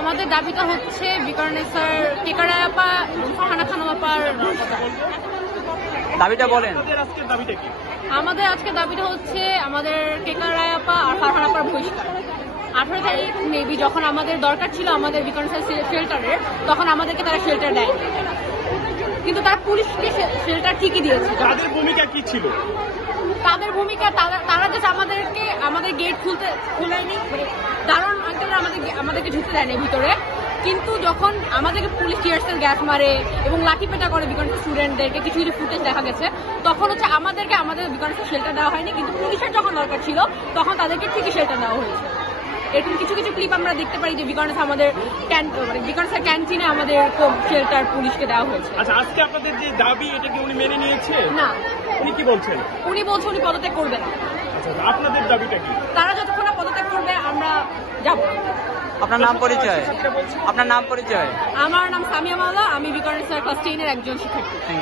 আমাদের দাবিটা হচ্ছে বিকরণে স্যার কেকারায় আপা ফারহানা খানম আপার দাবিটা বলেন। আমাদের আজকে দাবিটা হচ্ছে আমাদের কেকারায় আপা আর ফারহানা আপার বহিষ্কার। 18 তারিখ মেবি যখন আমাদের দরকার ছিল আমাদের বিকরণ শেল্টারের, তখন আমাদেরকে তারা শেল্টার দেয়, কিন্তু তারা পুলিশকে শেল্টার ঠিকই দিয়েছে। তাদের ভূমিকা কি ছিল? তাদের ভূমিকা তারা যে আমাদের গেট খুলেনি, দারুণ আঙ্কেলরা আমাদেরকে ঢুকতে দেয়নি ভিতরে, কিন্তু যখন আমাদেরকে পুলিশ টিয়ারসেল গ্যাস মারে এবং লাঠিপেটা করে বিকরণ স্টুডেন্টদেরকে, কিছু কিছু ফুটেজ দেখা গেছে, তখন হচ্ছে আমাদের বিকরণ শেল্টার দেওয়া হয়নি, কিন্তু পুলিশের যখন দরকার ছিল তখন তাদেরকে ঠিকই শেল্টার দেওয়া হয়েছে। এরকম কিছু কিছু ক্লিপ আমরা দেখতে পারি যে বিকরণ আমাদের ক্যান্টিনে আমাদের শেল্টার পুলিশকে দেওয়া হয়েছে। আচ্ছা, আজকে আপনাদের যে দাবি এটা কি উনি মেনে নিয়েছে? না, উনি কি বলছেন? উনি বলছে উনি পদত্যাগ করবে না। আচ্ছা, আপনাদের দাবিটা কি? তারা যতক্ষণ না পদত্যাগ করবে আমরা যাব। আপনার নাম পরিচয়? আপনার নাম পরিচয়? আমার নাম সামিয়া মাওলা, আমি বিকরণ স্যার ক্লাস 10 এর একজন শিক্ষার্থী।